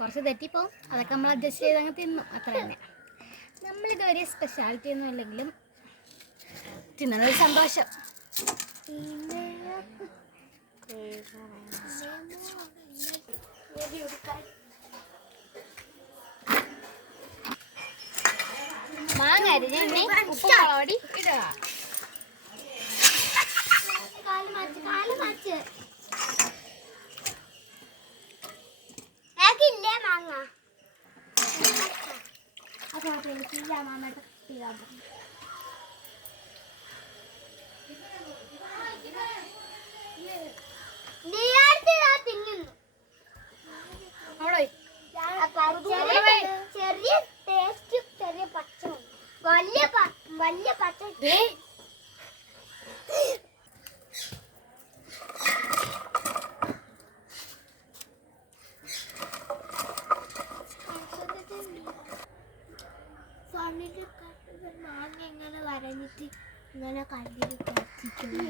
കുറച്ച് തെറ്റിപ്പോവും, അതൊക്കെ നമ്മൾ അഡ്ജസ്റ്റ് ചെയ്ത് അങ്ങ് തിന്നും, അത്ര തന്നെ. നമ്മളിത് വലിയ സ്പെഷ്യാലിറ്റി ഒന്നും അല്ലെങ്കിലും തിന്നണൊരു സന്തോഷം. മാങ്ങ അരിഞ്ഞ് ഉപ്പുമുളകുപൊടി ഇടുക. ചെറിയ ടേസ്റ്റ്, ചെറിയ പച്ച, വലിയ പച്ച. മാങ്ങ ഇങ്ങനെ വരഞ്ഞിട്ട് ഇങ്ങനെ കല്ലിൽ കത്തിക്കുന്നു.